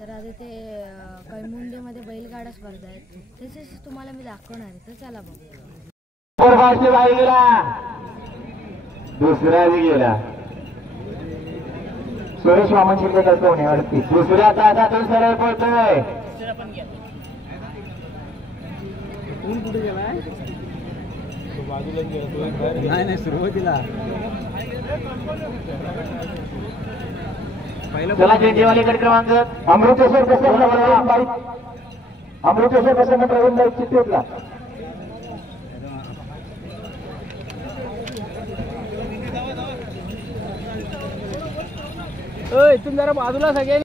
तर आता ते कैमुंडेमध्ये बैलगाडा स्पर्धा आहेत, तसेच तुम्हाला मी दाखवणार आहे, तर चला बघू. दुसरा गेला सुरेश वामन शिंदे होण्यावरती दुसऱ्या तासातून सरळ पळतोय. कुठे गेलाय बाजूला नाही सुरुवातीला चला जयदेवाली गट क्रमांक अमृतेश्वर प्रसन्न अमृतेश्वर प्रसन्न प्रवीण बाईक चित्तेतला इथून जरा बाजूला सगळे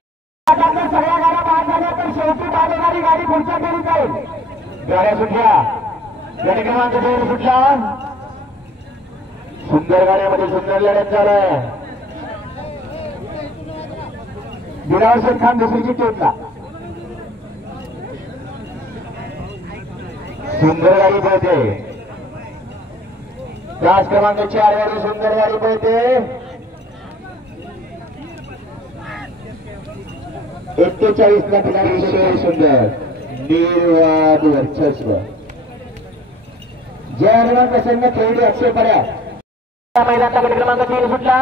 सगळ्या गाड्या बाद झाल्या तर शेवटी बालेगाडी गाडी पुढच्या फेरीत जाईल. गाड्या सुटल्या गट क्रमांक 2 सुटला. सुंदर गाड्यामध्ये सुंदर लढत झालाय. दिलावर शेख खान दुसरी चिठ्ठीतला सुंदर गाडी पळते. तास क्रमांक 4 वर सुंदर गाडी पळते. 41 ला फिनाली सुंदर निर्वाद वर्चस्व जय हनुमान प्रसन्न खेळी अक्षय पर्या मैदानाचा गट क्रमांक 3 सुटला.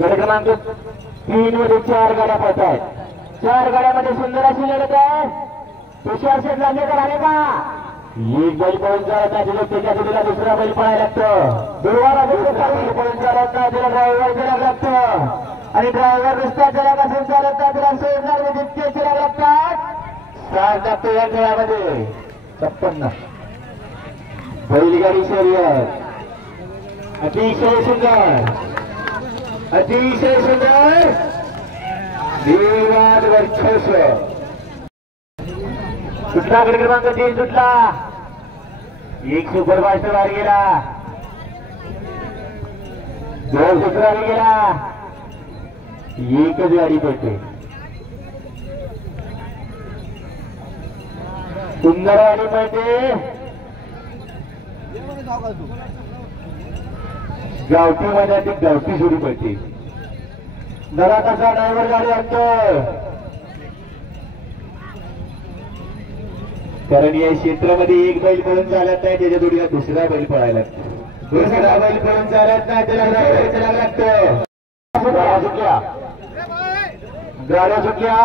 गट क्रमांक 3 मध्ये 4 गाड्या पळत आहेत. 4 गाड्यामध्ये सुंदर अशी लढत आहे. तुषार शेठ लांडेकर आले का? एक बैल पळून जात नाही, त्याच्या जोडीला दुसरा बैल पळायला लागतं. दुर्वारा बैल पळून जात नाही, त्याला ड्रायव्हर दिला लागतं आणि ड्रायव्हर नुसता जगापासून चालत नाही, त्याला सोडणार जितके चिरा लागतात. 7 लागतो या खेळामध्ये. 56 बैलगाडी शर्यत अतिशय सुंदर अतिशय सुंदर निर्वाद वर्चस्व. सुटला गट क्रमांक 3 सुटला. एक सुपरफास्ट बाहेर गेला. 2 सुटराने गेला. एकच गाडी पडते. सुंदर गाडी पडते. गावठी मध्ये ती गावठी सुरू पडते. जरा कसा ड्रायव्हर गाडी आणतोय, कारण या क्षेत्रामध्ये एक बैल पळून चालत नाही, त्याच्या जोडीला दुसरा बैल पळायला लागतो. दुसरा बैल पळून चालत नाही, त्याला ड्रायव्हर चलायला लागतं. गाड्या सुटल्या गाड्या सुटल्या.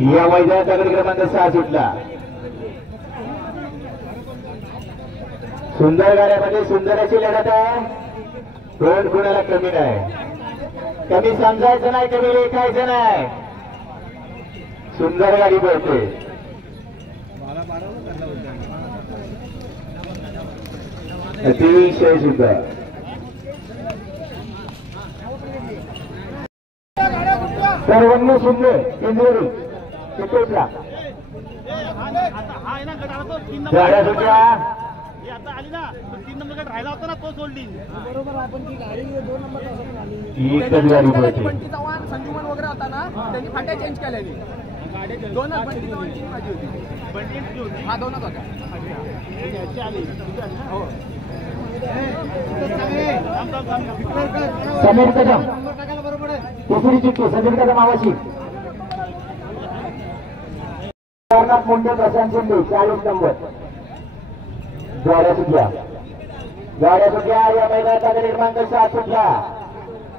या मैदानाचा गट क्रमांक 6 सुटला. सुंदर गाड्यामध्ये सुंदर अशी लढत आहे. कोण कोणाला कमी नाही, कमी समजायचं नाही, कमी लेखायचं नाही. सुंदर गाडी पळते. अतिशय सुंदर. सर्वांनी सुंदर इंदोरी चित्तेतला गाड्या सुटल्या. आता आली ना 3 नंबर गट राहिला होता ना, तो सोडली बरोबर. आपण ती गाडी 2 नंबर एकच गाडी पळते. बंटी चव्हाण संजीवन वगैरे होता ना, त्यांनी फाट्या चेंज केलेली. दोनच बंटी चव्हाणची माझी होती. बंटी होती हा 2च होत्या. हो समीर कदम दुसरी चिठ्ठी. समीर कदम आवाशी मुंडे प्रशांत शिंदे 40 नंबर. गाड्या सुटल्या गाड्या सुटल्या. या मैदानाचा गट क्रमांक 7 सुटला.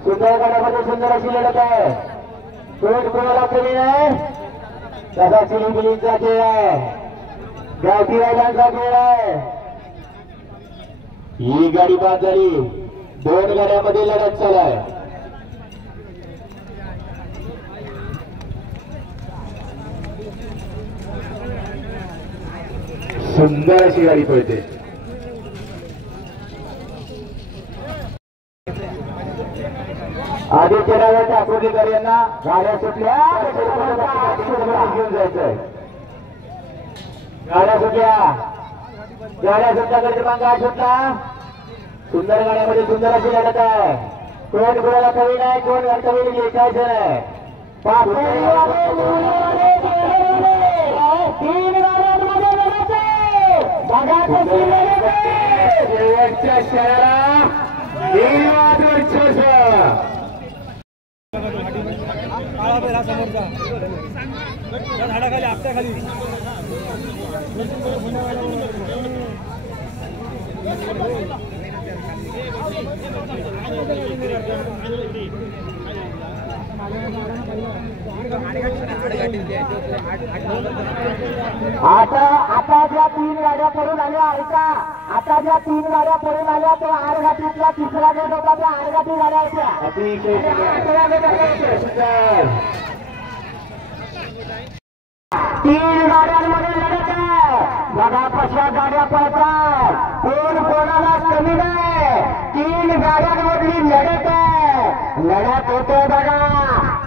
सुंदर गाड्यामध्ये सुंदर अशी लढत आहे. कोण कोणाला कमी नाही, तसा चिलीबिलींचा खेळ आहे, गावठी रायडांचा खेळ आहे. ही गाडी बाद झाली. 2 गाड्यामध्ये लढत चालू आहे. सुंदर अशी गाडी पळते. आदित्यराव ठाकूरकर यांना गाड्या सुटल्या. घेऊन जायचंय. गाड्या सुटल्या गाड्या सुटल्या. गट क्रमांक 8 सुटला. सुंदर गाड्यामध्ये सुंदर अशी लढत आहे. कोण कोणाला कमी नाही, कोण कमी लेखायचं नाही. 3 गाड्यांमध्ये शेवटच्या क्षणाला निर्वाद वर्चस्व झाडाखाली आपट्याखाली आता ज्या 3 गाड्या पडून आल्या ऐका आता ज्या 3 गाड्या पडून आल्या तो आडघाटीतला तिसरा गट होता त्या आडघाटी गाड्या होत्या 3 गाड्यांमध्ये लढत आहे बघा कशा गाड्या पळतात कोण कोणाला कमी नाही 3 गाड्यांमधली लढत आहे लढत होते बघा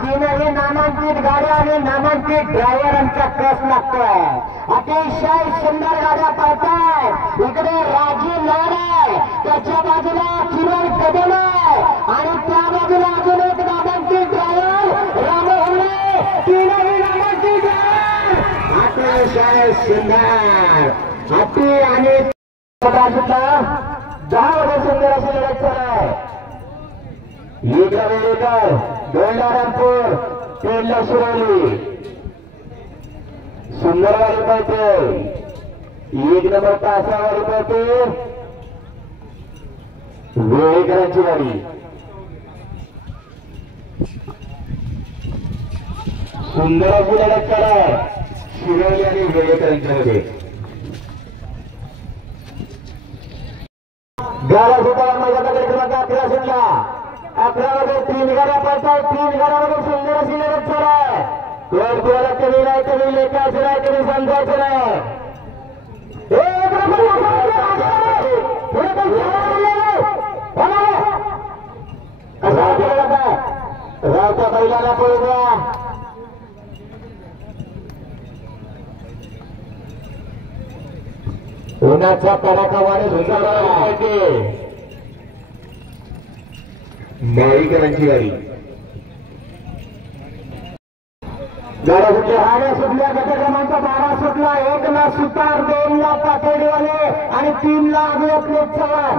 3ही नामांकित गाड्या आणि नामांकित ड्रायव्हरांचा क्रस लागतोय अतिशय सुंदर गाड्या पळतायत इकडे राजी लहर आहे त्याच्या बाजूला किरण कदम आहे आणि त्या बाजूला अजून एक नामांकित ड्रायव्हर रामहोळे 3ही नामांकित अतिशय सुंदर हाती आणि 10 मध्ये सुंदर अशी लढत चालू आहे इकडे वेळेकर दोंडारामपूर 3 शिरोली सुंदर गाडी पळते 1 नंबर तासावारी पळते वेळेकरांची गाडी सुंदर अशी लढत चालू आहे शिरोली आणि वेळेकरांच्या मध्ये गाडा सुद्धा माझ्याकडे क्रमांक 11 सुटला 11 मध्ये 3 गाड्या पडतात 3 गाड्यामध्ये सुंदर अशी लढत चालू आहे कोणाला कमी नाही कमी लेखायचं नाही कमी समजायचं नाही रावच्या बैलाला पळू द्या उन्हाचा तडाखा वाढत माळीकरांची गाडी गाड्या सुटल्या हाड्या सुटल्या गट क्रमांक 12 सुटला 1 ला सुतार 2 ला पाथर्डीवाले आणि 3 ला अभियंता चव्हाण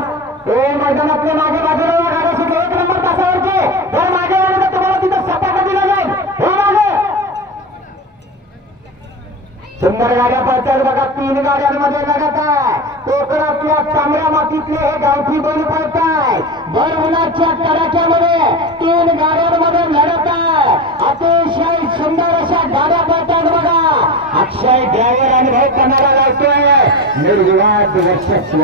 हे मैदानातले मागे बाजूला गाड्या सुटल्या 1 नंबर तासावरचे तर मागे आले तर तुम्हाला तिथं सपाटा दिला जाईल हे मागे सुंदर गाड्या पळतात बघा 3 गाड्यांमध्ये लढत आहे कोकणातल्या तांबड्या मातीतले हे गावठी बैल पळताय भर उन्हाच्या तडाख्यामध्ये 3 गाड्यांमध्ये लढत आहे अतिशय सुंदर अशा गाड्या पळतात बघा अक्षय ड्रायव्हर अनुभव करणारा लागतोय निर्विवाद वर्चस्व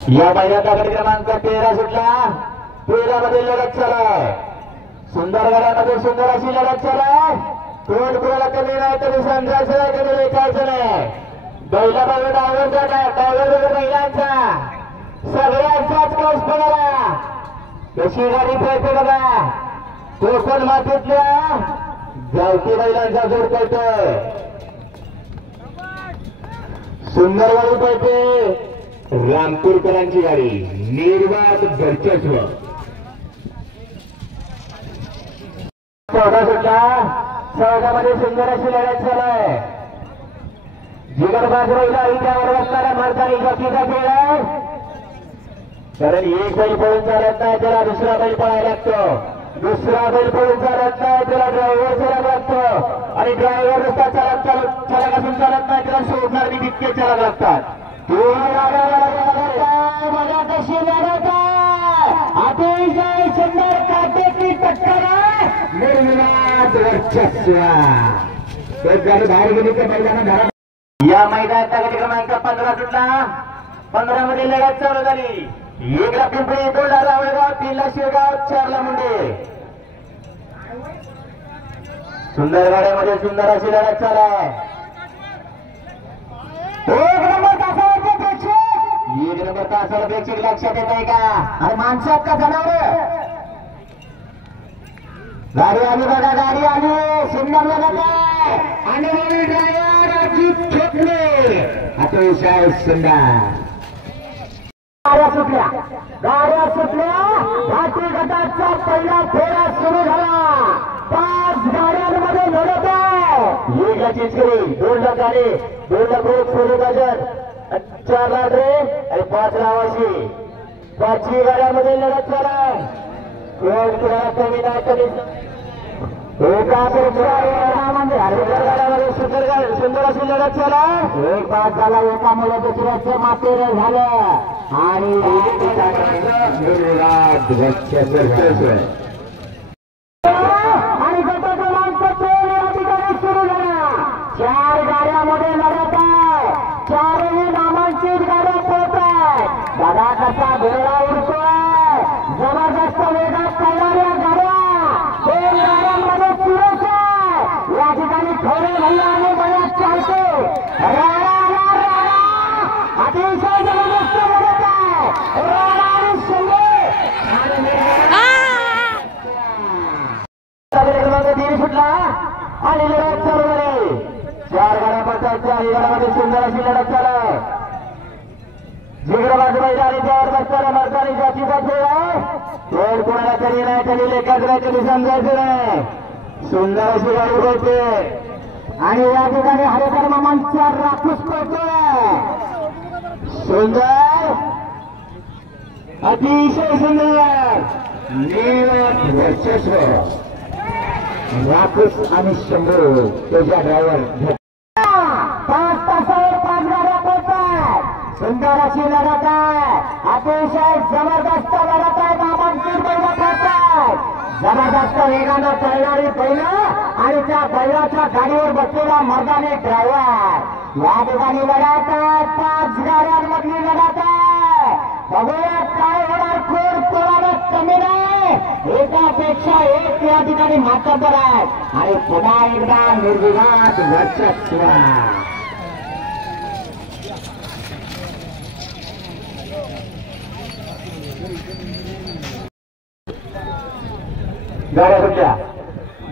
या महिन्याचा गट क्रमांक 13 सुटला 13 मध्ये लढत चालू आहे सुंदर गाड्यामध्ये सुंदर अशी लढत चालू आहे कोण कोणाला कमी नाही कमी समजायचं नाही कमी लेखायचं नाही बैला बाबा डायव्हर महिलांचा सगळ्यांचाच कौश बघा कशी गाडी पळते बघा कोकण मातीतल्या गावठी बैलांचा जोड पळतोय सुंदर गाडी पळते रामपूरकरांची गाडी निर्वाद वर्चस्व 14 सुटला 14 मध्ये सुंदर अशी लढत चालू आहे जिगरबाज राहिला त्यावर असणारा मार्गाने जॉकीचा खेळ आहे कारण एक बैल पळून चालत नाही त्याला दुसरा बैल पळायला लागतो दुसरा बैल पळून चालत नाही त्याला ड्रायव्हर चालत लागतो आणि ड्रायव्हर नुसता चालक असून चालत नाही त्याला सोडणार बी तितके चालक लागतात बघा कशी लढत आहे अतिशय सुंदर काटेची टक्कर आहे निर्विवाद वर्चस्व बाहेर गेली तर मैदाना या मैदानाचा गट क्रमांक 15 सुटला 15 मध्ये लढत चालू झाली 1 ला पिंपरी 2 ला रावळगाव 3 ला शिरगाव 4 ला मुंडे सुंदर गाड्यामध्ये सुंदर अशी लढत चालू आहे 1 नंबर तासावरचे प्रेक्षक 1 नंबर तासावर प्रेक्षक लक्षात येत आहे का अरे माणसात का जनावर गाडी आली बघा गाडी आली सुंदर लढत आहे आणि ड्रायव्हर अजित ठोकले अतिशय सुंदर गाड्या सुटल्या घाटी गटाचा पहिला फेरा सुरू झाला 5 गाड्यांमध्ये लढत आहे 1 ला चिंचकरी 2 ला गाडी 2 ला ग्रोथ सोडू गजर 4 लाडरे आणि 5 नावाशी 5ही गाड्यामध्ये लढत झाला. कोण कुणाला कमी नाही कमी गाड्यामध्ये सुंदर अशी लढत झाला. एक बाद झाला एका मुलं दुसऱ्याचं मातेर झालं आणि गट क्रमांक 2 या ठिकाणी सुरू झाला. 4 गाड्यामध्ये लढत आहे. 4ही नामांकित गाड्या पळत आहेत. दादा कसा घोडा उडतोय. जबरदस्त वेगात पळणाऱ्या गाड्या 2 गाड्यांमध्ये सुरेश आहे. या ठिकाणी थोडे भैया आणि बऱ्याच चालते. अतिशय जबरदस्त लढत आहे. राणा आणि शिंदे क्रमांक 3 सुटला आणि लढत चालू झाली. 4 गाड्या पडतात. 4 गाड्यामध्ये सुंदर अशी लढत चालू. जिगरबाज मैदानी त्यावर बसताना मर्दानी जातीचा खेळ आहे. कोण कोणाला कधी नाही कधी लेखाच नाही कधी समजायचं नाही. सुंदर अशी गाडी पडते आणि या ठिकाणी हरेकर मामांचा राखूस पडतोय. सुंदर अतिशय सुंदर निर्मळ वर्चस्व राखूस आणि शंभू त्याच्या ड्रायव्हर 5 तासावर 5 गाड्या पडतात. सुंदर अशी लढत आहे. अतिशय जबरदस्त लढत आहे. नामांकित बैल पडतात. जबरदस्त वेगानं पळणारी बैल आणि त्या बैलाच्या गाडीवर बसलेला मर्दानी ड्रायव्हर या ठिकाणी लढत आहे. 5 गाड्यांमधली लढत आहे. बघूया काय होणार. कोण कोणाला कमी नाही. एकापेक्षा एक या ठिकाणी मातबर आहे आणि पुन्हा एकदा निर्विवाद वर्चस्व.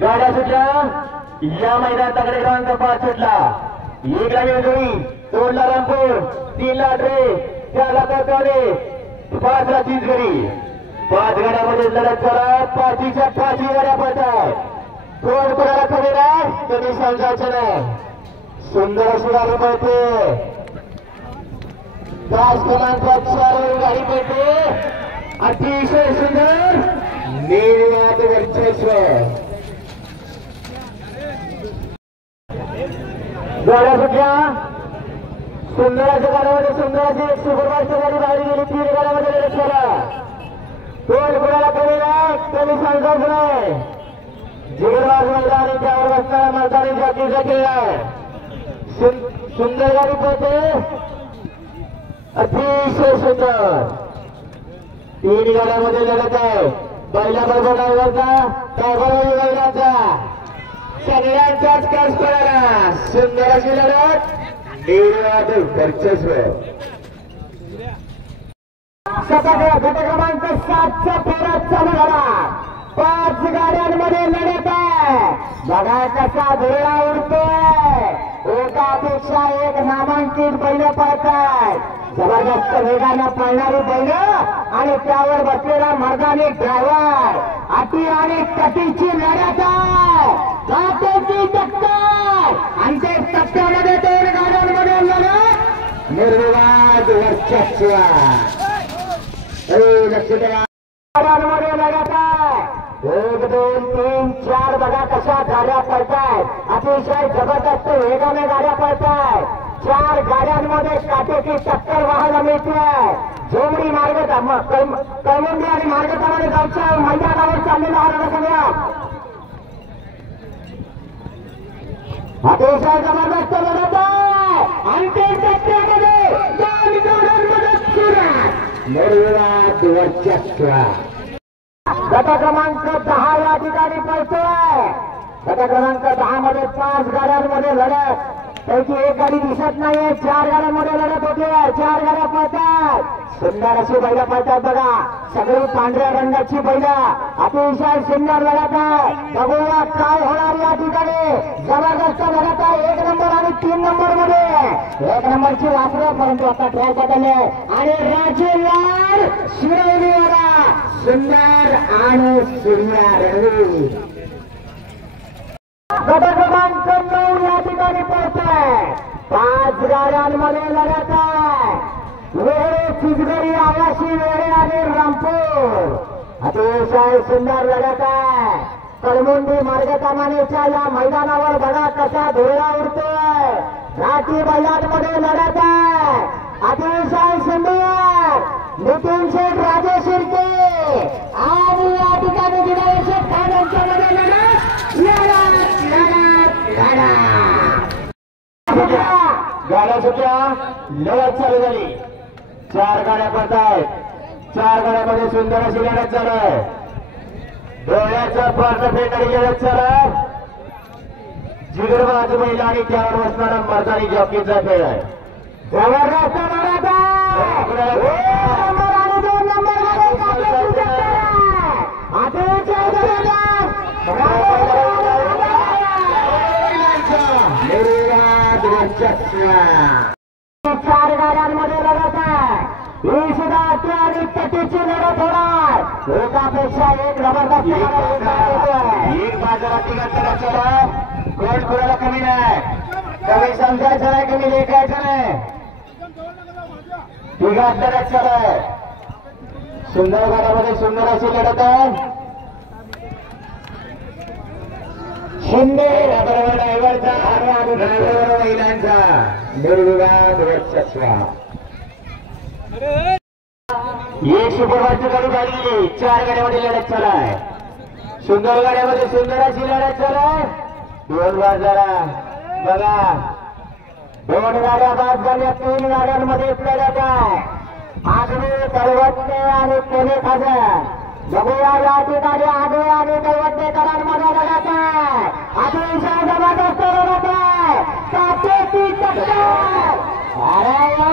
गाड्या सुटल्या. या मैदानात तगडे क्रमांक 5 सुटला. एक गाडी जोडी 2 ला रामपूर 3 ला ड्रे 4 ला कळकवडे 5 ला चिंचगडी. 5 गाड्यामध्ये लढत झाला. 5च्या 5ही गाड्या पडतात. कोण कोणाला कमी नाही कधी समजायचं नाही. सुंदर अशी गाडी पडते. 5 क्रमांक 4 गाडी पडते. अतिशय सुंदर निर्वाद वर्चस्व. गाड्या सुटल्या. सुंदर अशा गाड्यामध्ये सुंदर अशी एक सुपरफास्ट गाडी बाहेर गेली. 3 गाड्यामध्ये लढत झाला. कोण कोणाला कमी नाही कमी सांगायचं नाही. जिगरबाज मैदान आणि त्यावर बसणारा मैदानी जातीचा खेळ आहे. सुंदर गाडी पळते. अतिशय सुंदर 3 गाड्यामध्ये लढत आहे. बैलाबरोबर ड्रायव्हरचा त्याबरोबर बैलाचा सगळ्यांचाच कस पडाला. सुंदर अशी लढत निर्वाद वर्चस्व. गट क्रमांक 7चा फेरा चालू झाला. 5 गाड्यांमध्ये लढत आहे. बघा कसा धुळा उडतोय. एकापेक्षा एक नामांकित बैल पळतात. जबरदस्त वेगानं पळणारी बैल आणि त्यावर बसलेला मर्दानी ड्रायव्हर. अटी आणि तटीची लढत आहे. काटेची टक्कर आणि ते टक्क्यामध्ये 2 गाड्यांमध्ये लढत निर्विवाद वर्चस्व. लक्ष द्या. गाड्यांमध्ये लढत आहे. 1 2 3 4 बघा कशा गाड्या पळतायत. अतिशय जबरदस्त वेगाने गाड्या पळतायत. 4 गाड्यांमध्ये काटेची टक्कर व्हायला मिळते. जोमडी मार्ग कळमुंडी आणि मार्गतामध्ये गावच्या मैदानावर चाललेला हा रणसंग्राम अतिशय जबरदस्त लढत आहे. अंतिम टप्प्यामध्ये 2 गाड्यांमध्ये सुरुवात निर्विवाद वर्चस्व. गट क्रमांक 10 या ठिकाणी पळतोय. गट क्रमांक 10 मध्ये 5 गाड्यांमध्ये लढत. पैकी एक गाडी दिसत नाहीये. 4 गाड्यांमध्ये लढत होते. 4 गाड्या पळतात. सुंदर अशी बैल पळतात बघा. सगळी पांढऱ्या रंगाची बैल. अतिशय सुंदर लढत आहे. बघूया काय होणार या ठिकाणी. जबरदस्त लढत आहे. 1 नंबर आणि 3 नंबर मध्ये. 1 नंबरची वासरे परंतु आता ट्रॅक बदलले आणि राजेलाल शिरवलीवाला सुंदर आणि सुंदर. गट क्रमांक 9 या ठिकाणी पळतोय. 5 गाड्यांमध्ये लढत आहे. वेळे चिचगरी आगाशी वेळे आणि रामपूर अतिशय सुंदर लढत आहे. कळमुंडी मार्गकामानेच्या या मैदानावर बघा कसा धुळा उडतोय. राठी बैलांमध्ये लढत आहे. अतिशय सुंदर नितीन शेठ राजेश शिर्के आणि या ठिकाणी विनायक शेठ खान यांच्यामध्ये गाड्या सुट्या लढत चालू झाली. 4 गाड्या पडत आहेत. 4 गाड्यामध्ये सुंदर अशी लढत चालू आहे. डोळ्याचा पार्ट फेटारी लढत चालू आहे. जिगरबाज महिला आणि त्यावर बसणारा मर्दानी जॉकीचा खेळ आहे. जबरदस्त लढत आहे. 2 नंबर चार गाड्यांमध्ये लढत आहे. ही सुद्धा आणि तटीची लढत होणार. एकापेक्षा एक जबरदस्त एक बाजारात कोण कोणाला कमी नाही. कमी समजायचं नाही, कमी लेखायचं नाही. तिघात लढत चालू आहे. सुंदर गाड्यामध्ये सुंदर अशी लढत आहे. शिंदे ड्रायव्हरचा आणि ड्रायव्हर महिलांचा निर्विवाद वर्चस्व. एक सुपरफास्ट गाडी झाली. 4 गाड्यामध्ये लढत चालू आहे. सुंदर गाड्यामध्ये सुंदर अशी लढत चालू आहे. 2 बाजारा बघा. 2 गाड्या बाद झाल्या. 3 गाड्यांमध्ये लढत आहे. आगवे तळवटणे आणि पुणे खासदार बघूया या ठिकाणी आगवे आणि तळवटणेकरांमध्ये लढत आहे. अतिशय जबरदस्त लढत आहे. काटेची टक्कर. अरे वा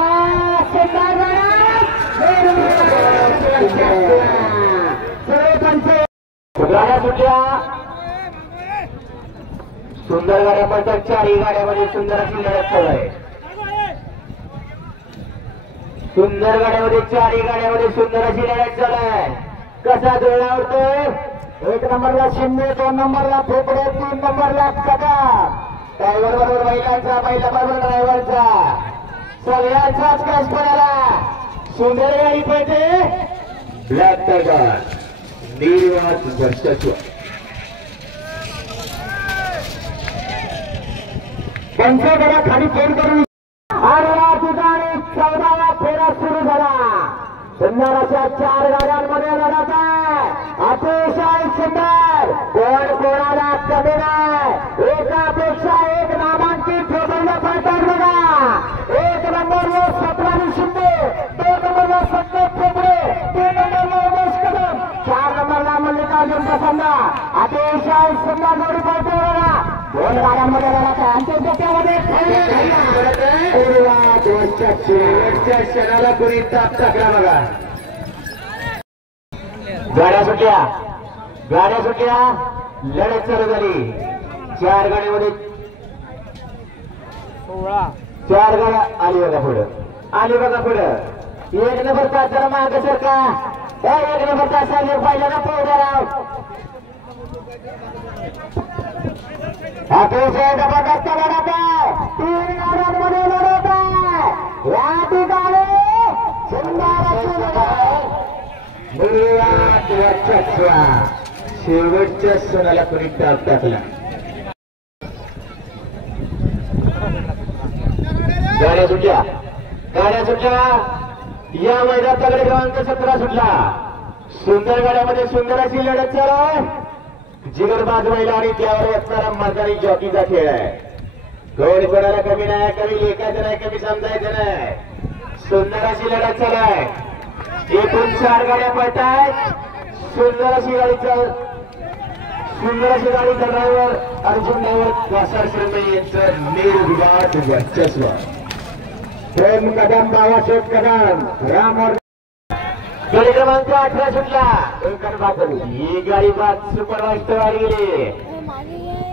सुंदर गाड्या सुटल्या. सुंदर गाड्या पडतात. 4 गाड्यामध्ये सुंदर अशी लढत चालू आहे. सुंदर गाड्यामध्ये 4 गाड्यामध्ये सुंदर अशी लढत चालू आहे. कसा धुळा उडतोय. 1 नंबरला शिंदे, 2 नंबरला फेफडे, 3 नंबरला कदम. ड्रायव्हर बरोबर महिलांचा, महिला बरोबर ड्रायव्हरचा, सगळ्यांचाच क्रॅश पडायला. सुंदर गाडी पडते. ब्लॅक टायगर निर्वाद वर्चस्व. पंचायतला खाली फोन करून आणि या ठिकाणी 14वा फेरा सुरू झाला. सुंदर अशा 4 गाड्यांमध्ये लढत आहे. अतिशय सुंदर. कोण कोणाला कमी नाही. एकापेक्षा एक नामांकित ठेवलेलं पडतात बघा. 1 नंबरला सतरानी शिंदे, 2 नंबरला संकेत फेफडे, 3 नंबरला उमेश कदम, 4 नंबरला मल्लिकार्जुन प्रसन्न. अतिशय सुंदर जोडी पडते बघा. 2 गाड्यांमध्ये लढत आहे. अंतिम टप्प्यामध्ये शेवटच्या क्षणाला कोणी ताप टाकला बघा. गाड्या सुटल्या. गाड्या सुटल्या. लढत चालू झाली. 4 गाड्यामध्ये 4 गाड्या आली बघा पुढं. आली बघा पुढं. 1 नंबर तास जरा माग सरका. 1 नंबर तासाने पाहिलं ना पोहोचला. अतिशय जबरदस्त लढत आहे. 3 गाड्यांमध्ये लढत आहे. या ठिकाणी सुंदर अशी लढत. निर्वाद वर्चस्व. शेवटच्या क्षणाला कोणी ताप टाकला. गाड्या सुटल्या. गाड्या सुटल्या. या मैदानात तगडे क्रमांक 17 सुटला. सुंदर गाड्यामध्ये सुंदर अशी लढत चालू आहे. जिगरबाज महिला आणि त्यावर असणारा मर्दानी जॉकीचा खेळ आहे. कोण कोणाला कमी नाही, कमी लेखायचं नाही, कमी समजायचं नाही. सुंदर अशी लढत चालू आहे. एकूण 4 गाड्या पडत आहेत. सुंदर अशी गाडी ड्रायव्हर अर्जुन ड्रायव्हर वासर श्रमे यांचं निर्विवाद वर्चस्व. प्रेम कदम, बाबासाहेब कदम, राम गाडी क्रमांक 18 सुटला. ही गाडी बाद सुपरफास्ट गाडी गेली.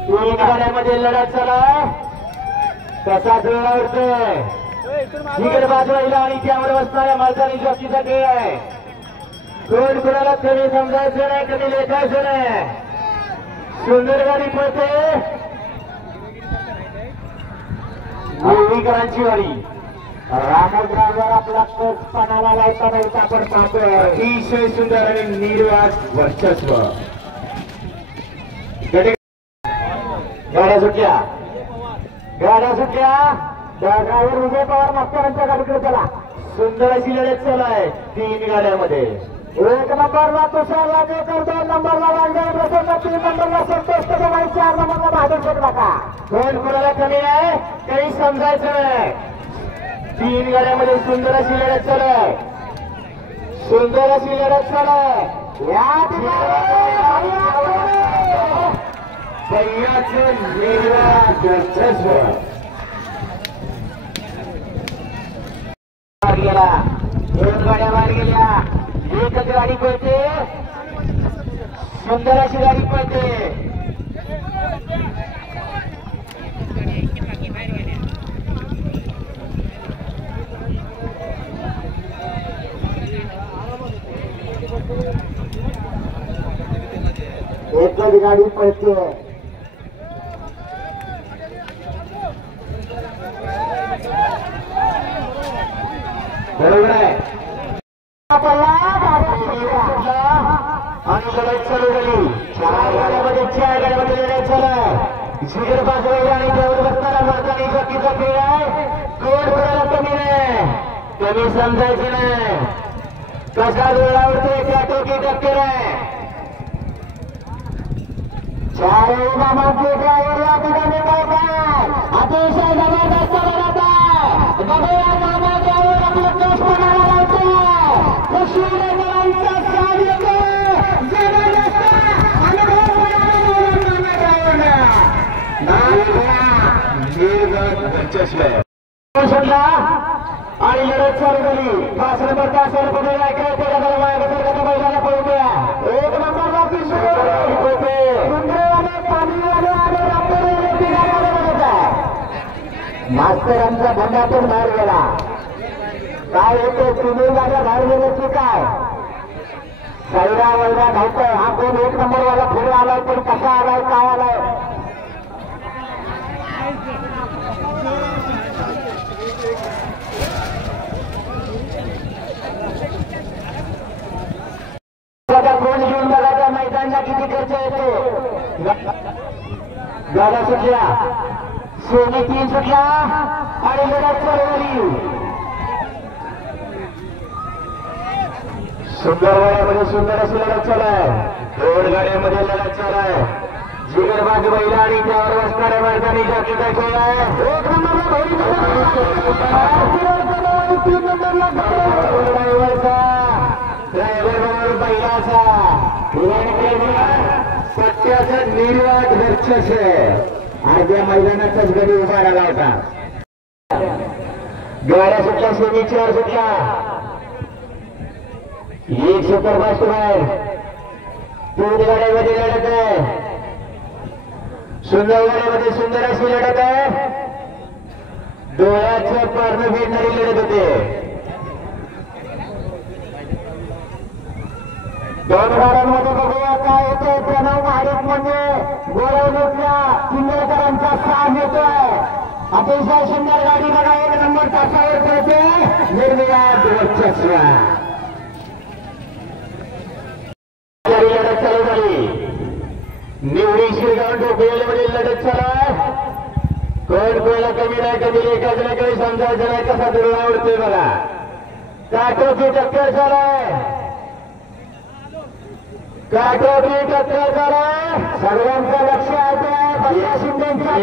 3 गाड्यामध्ये लढत चालू आहे. कसा धुळा उडतोय. जिगरबाज महिला आणि त्यावर बसणाऱ्या मालकानी जॉकीचा खेळ आहे. कोण कोणाला कमी समजायचं नाही, कमी लेखायचं नाही. सुंदर गाडी पडते. मुळीकरांची वारी रामोद्रावर आपला कच पणाला लावता नव्हता आपण पाहतोय. अतिशय सुंदर आणि निर्वाद वर्चस्व. गाड्या सुटल्या ड्रायव्हर विजय पवार मास्तरांच्या गाडीकडे चला. सुंदर अशी लढत चालू आहे 3 गाड्यामध्ये. 1 नंबरला तुषार राजेकर, 2 नंबरला वांगळ प्रसन्न, 3 नंबरला संतोष कदम, 4 नंबरला बहादूर शेख नाका. कोण कोणाला कमी नाही काही समजायचं नाही. 3 गाड्यामध्ये सुंदर अशी लढत चालू आहे. या सह्याचं निर्वाद वर्चस्व. गेला 2 गाड्या बाहेर गेल्या. एकच गाडी पळते. सुंदर अशी गाडी पळते. एकच गाडी पळते. बरोबर आहे. आणि लढत चालू झाली. 4 गाड्यामध्ये लढत चालू आहे. जिगर बाजू आणि त्यावर बसणारा मार्गाने चौकीचा खेळ आहे. कोण कोणाला कमी नाही, कमी समजायचं नाही. कसा डोळावरतोय त्या टोकी टक्कर आहे. 4 नामांचे ड्रायव्हर या ठिकाणी पाहतात. अतिशय जबरदस्त लढत आहे. बघूया नामा ड्रायव्हर आपलं कश कोणाला लावतोय. शिवरायांचा साथ जबरदस्त अनुभव आणि लढत चालू झाली. 5 नंबर तासाला पुढे ऐकलं त्याला मार्गदर्शक बैलाला पळून द्या. 1 नंबरला मास्तरांचा भंडातून बाहेर गेला. काय होतं 3 गाड्या बाहेर गेल्याची काय सैरा वैरा धावतोय. हा कोण 1 नंबरवाला पुढे आलाय पण कसा आलाय काय आलाय. कोण घेऊन बघा त्या मैदानाला किती खर्च येतो. गाड्या सुटल्या. सोने 3 सुटल्या आणि लढत चालू झाली. सुंदर गाड्यामध्ये सुंदर अशी लढत चालू आहे. 2 गाड्यामध्ये लढत चालू आहे. जिगरबाज बैल आणि त्यावर बसणाऱ्या मैदानी जातीचा खेळ आहे. 1 नंबरला 3 नंबरला ड्रायव्हर बैलाचा सत्याचा निर्वाद वर्चस्व. आज या मैदानाचाच गडी उभा राहिला होता. गाड्या सुटल्या. सेमी 4 सुटल्या. 1 सुपरफास्ट बाहेर. 3 गाड्यामध्ये लढत आहे. सुंदर गाड्यामध्ये सुंदर अशी लढत आहे. डोळ्याचं पारणं भेटणारी लढत होते. 2 गाड्यांमध्ये बघूया काय होतंय. प्रणव महाडिक म्हणजे गोरवणूकल्या चिंगळकरांचा साथ येतोय. अतिशय सुंदर गाडी बघा. 1 नंबर तासावर पळते. निर्विवाद वर्चस्व. लढत चालू झाली. निवडी शिरगाव डोकेमध्ये लढत चालू आहे. कोण कोणाला कमी नाही कमी एकाच काही समजायचं नाही. कसा दुर्गा आवडतोय बघा. काटोची टक्कर चालू आहे. काटोची टक्कर चालू आहे. सर्वांचं लक्ष आहे शिंदेच्या.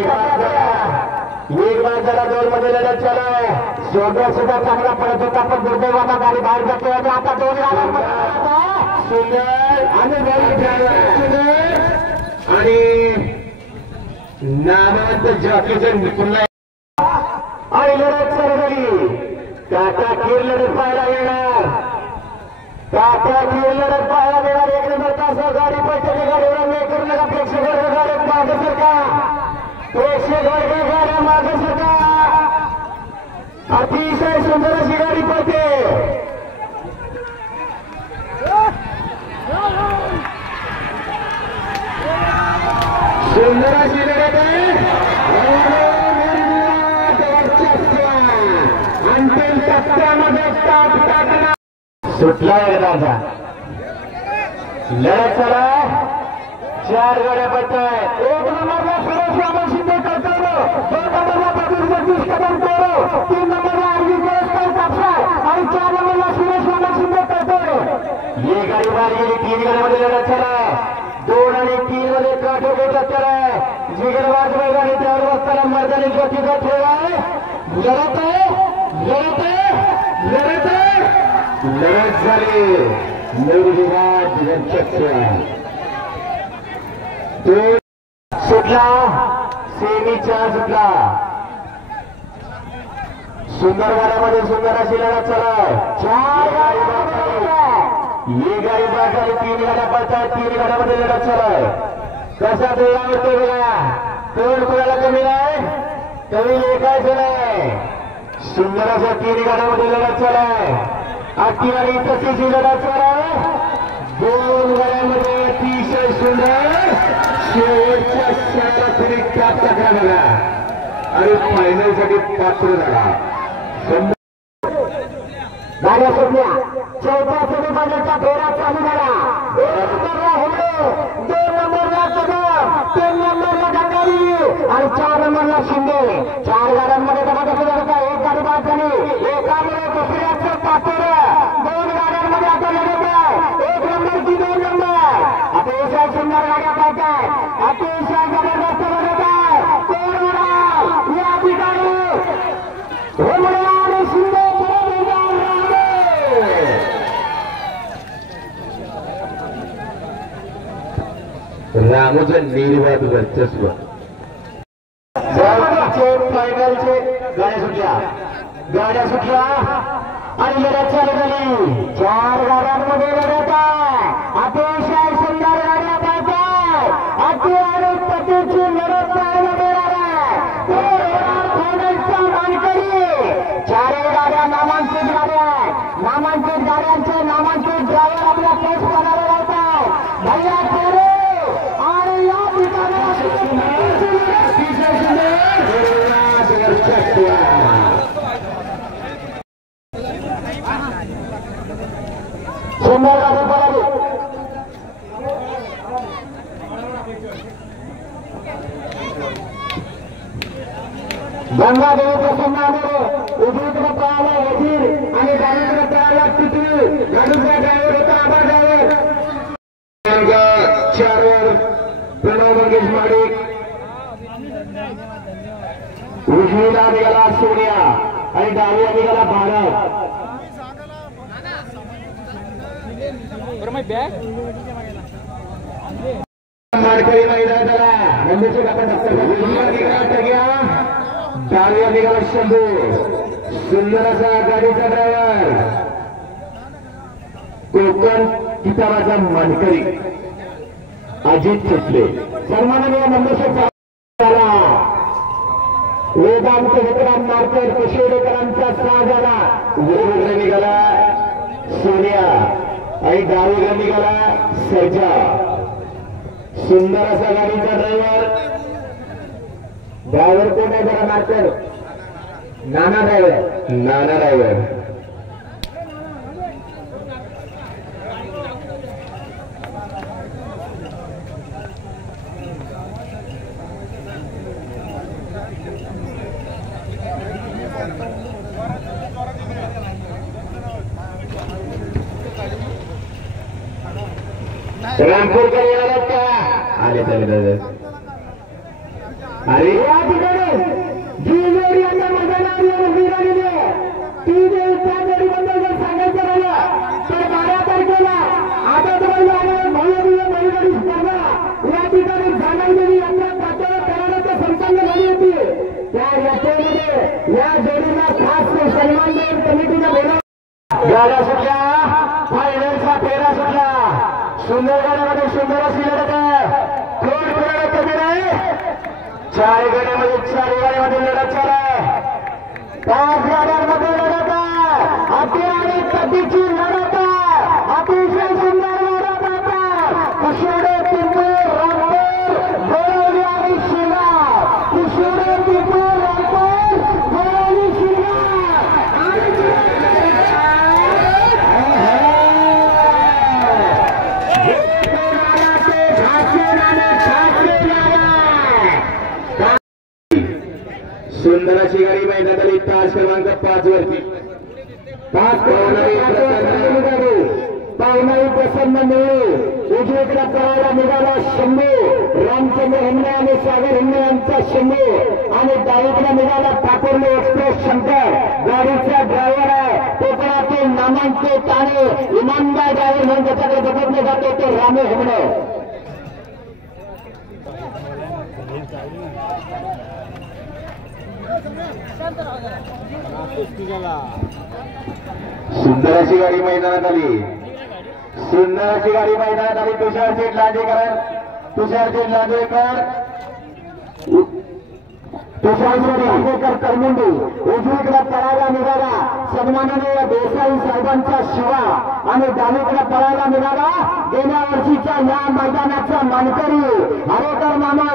1 बाजारा 2 मध्ये लढत चालू आहे. सोबत सुद्धा चांगला पडत होता पण दुर्दैवाला गाडी बाहेर जाते. आता 2 सुंदर आणि नामांत जॉकीचं पुन्हा आणि लढत चालू झाली. टाटा खीर लढत पाहायला येणार. टाटा खीर लढत पाहायला येणार. 1 नंबर तासा गाडी पडते. गाडीवर वेळ करू नका. प्रेक्षक वर्ग गाड्यात मागे सरका. प्रेक्षक वर्ग गाड्या मागे सरका. अतिशय सुंदर अशी गाडी पडते. सुंदर अशी लढत आहे. सुटला एकदाचा लढत चला 4 गाड्या पडतायत 1 नंबरला सुरेश रामन शिंदे करतो 2 नंबरला प्रदीप जगदीश कदम तोरो 3 नंबरला अरविंद जयस्कर कापसा आणि 4 नंबरला सुरेश रामन शिंदे करतो ही गाडी बाहेर गेली 3 गाड्यामध्ये लढत चला 2 आणि 3 मध्ये काठोकोट टक्कर आहे जिगरबाज मैदानी त्यावर बसताना मैदानी गतीचा खेळ आहे लढत झाली निर्विवाद चर्चा सुटला सेमी 4 सुटला सुंदर गाड्यामध्ये सुंदर अशी लढत चला 4 गाडी ही गाडी बाद झाली 3 गाड्या पडतात 3 गाड्यामध्ये लढत चला कसा जोडा होतो बघा तोड कोणाला कमी नाही कमी एकायचं नाही सुंदर अशा 3 गाड्यामध्ये लढत चला आखी गाडी तशीच लढत चला 2 गाड्यामध्ये अतिशय सुंदर शेवटच्या क्षणाला टॅप टाकला बघा आणि फायनल साठी पात्र झाला गाड्या सुटल्या 4थ्या सेमीफायनलचा फेरा चालू झाला 1 नंबरला हुंडे 2 नंबरला कदम 3 नंबरला गंगारी आणि 4 नंबरला शिंदे 4 गाड्यांमध्ये धमाका लढत आहे 1 गाडी बाद झाली एकामुळे दुसऱ्याचं पात्र 2 गाड्यांमध्ये आता लढत आहे 1 नंबर की 2 नंबर अतिशय सुंदर गाड्या पाहतात अतिशय जबरदस्त लढत आहे कोण होणार या ठिकाणी हुंडे आणि शिंदे रामोचं निर्वाद वर्चस्व फायनलचे गाड्या सुटल्या आणि लढत चालू झाली 4 गाड्यांमध्ये लढत आहे अतिशय सुंदर गाड्या पाहतात अति आणि पतीची लढत पाहायला मिळणार आहे फायनलचा मानकरी 4 गाड्या नामांकित गाड्या आहेत नामांकित गाड्यांचे नामांकित ड्रायव्हर आपल्या केस बनायला लावतात भैया कोरे आणि या गंगादेवी प्रसन्नामध्ये उजवीकडे पळाला वजीर आणि डावीकडे पळाला तिथू गाडीचा ड्रायव्हर होता आबा ड्रायव्हर 4 वर प्रणव मंगेश माडिक उजवीला निघाला सोनिया आणि डावीला निघाला भारत माडकरी मैदान झाला नंदीचे आपण डावीला निघाला शंभू सुंदर असा गाडीचा ड्रायव्हर कोकण किताबाचा मानकरी अजित चिटले सन्माननीय नंदीचे वेदांत विक्रांत मार्केट कुशेडेकरांचा 6 झाला उजवीकडे निघाला सोनिया आणि डावीकडे निघाला सर्जा सुंदर असा गाडीचा ड्रायव्हर कोण आहे जरा मार्कर नाना ड्रायव्हर रामपूरकर येणार का आले अरे या ठिकाणी जी जोडी यांना मैदानावर विराळली ती जर त्या जोडीबद्दल जर सांगायचं झालं तर 12 तारखेला आदतबाई आणि भव्य बैलगाडी स्पर्धा या ठिकाणी जाणवलेली यात्रा पातळ कराराच्या संपन्न झाली होती त्या यात्रेमध्ये या जोडीला खास सन्मान देऊन कमिटीने बोलावलं गाड्या सुटल्या फायनलचा फेरा सुटला सुंदर गाड्यामध्ये सुंदर अशी लढत आहे कोण कोणाला कमी नाही 4 गाड्यामध्ये 4 गाड्यामध्ये लढत चालू आहे 5 गाड्यांमध्ये लढत आहे अति आणि कधीची लढत आहे अतिशय सुंदर लढत आहे कुशेडे पिंपळ रामपूर बोरवली आणि शिरगाव कुशेडे पिंपळ रामपूर बोरवली शिरगाव सुंदर अशी गाडी मैदानात आली तास क्रमांक 5 वरती पावनाई प्रसन्न मिळू उजवीकडे पळायला निघाला शंभू रामचंद्र हिंगणे आणि सागर हिंगणे यांचा शंभू आणि डावीकडे निघाला ठाकूरले एक्सप्रेस शंकर गाडीचा ड्रायव्हर आहे कोकणातील नामांकित आणि इमानदार ड्रायव्हर म्हणून त्याच्याकडे बघितले जाते ते रामू हिंगणे. सुंदर अशी गाडी मैदानात आली सुंदर अशी गाडी मैदानात आली तुषार शेठ लांजेकर करमुंडी उजवीकडे पळायला निघाला सन्माननीय देसाई साहेबांचा शिवा आणि डावीकडे पळायला निघाला गेल्या वर्षीच्या या मैदानाचा मानकरी हरेकर मामा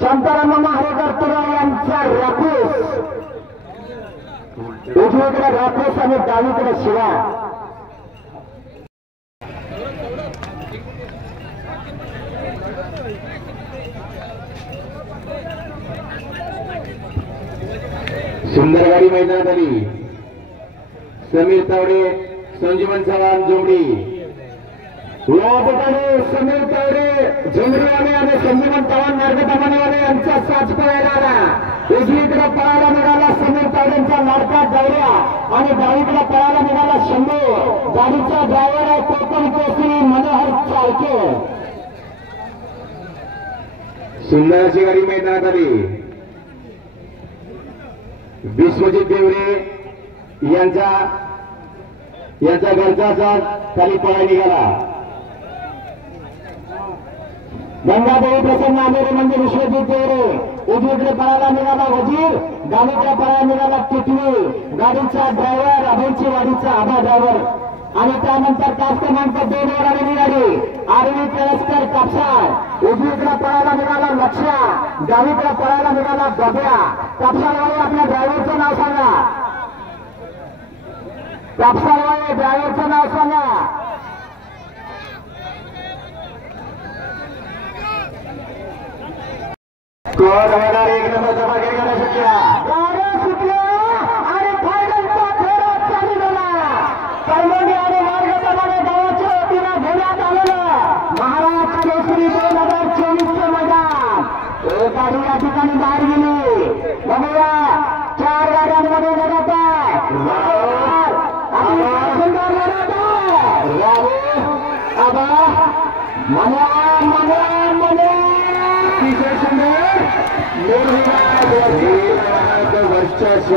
शांताराम मामा हरेकर तुरा यांचा रापूस उजवीकडे रापूस आणि डावीकडे शिवा. सुंदर गाडी मैदानात आली समीर तावडे संजीवन चव्हाण जोमडी या ठिकाणी समीर तावडे झोमडीवाले आणि संजीवन चव्हाण मार्गदर्शनवाले यांचा साथ पळायला आला उजवीकडे पळायला निघाला समीर तावडेंचा लाडका गौऱ्या आणि डावीकडे पळायला निघाला शंभू गाडीचा ड्रायव्हर आहे कोकण केसरी मनोहर चाळके. सुंदर अशी गाडी मैदानात आली विश्वजित देवरे यांचा घरचा साथ खाली पळायला निघाला गंगादेवी प्रसन्न आलेले म्हणजे विश्वजित देवरे उजवीकडे पळायला निघाला वजीर डावीकडे पळायला निघाला टिटवी गाडीचा ड्रायव्हर अभयची वाडीचा आभा ड्रायव्हर आणि त्यानंतर तास क्रमांक 2 वर आलेली गाडी आरवी केळसकर कापसाळ उजवीकडे पळायला निघाला लक्ष्या डावीकडे पळायला निघाला गब्या. कापसाळवाले आपल्या ड्रायव्हरचं नाव सांगा कापसाळवाले ड्रायव्हरचं नाव सांगा. कोण होणार 1 नंबरचा मागे गेला गाड्या सुटल्या आणि फायनलचा फेरा चालू झाला कर्मंडी आणि मार्गदर्शनाने गावाच्या वतीनं घेण्यात आलेलं महाराज केसरी 2024चे मैदान एक गाडी या ठिकाणी बाहेर गेली बघूया 4 गाड्यांमध्ये लढत आहे सुंदर लढत आहे अतिशय सुंदर वर्चस्व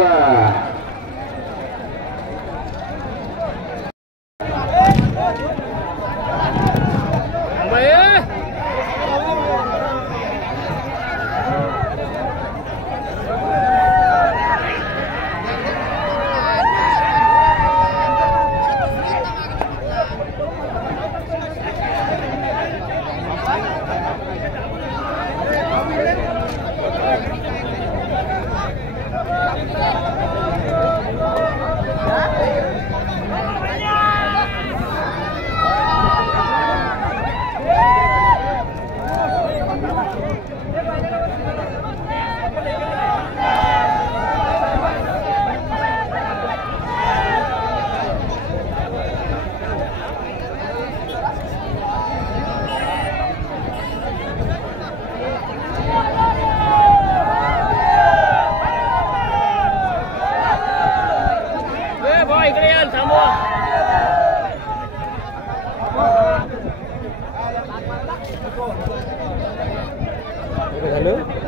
झालं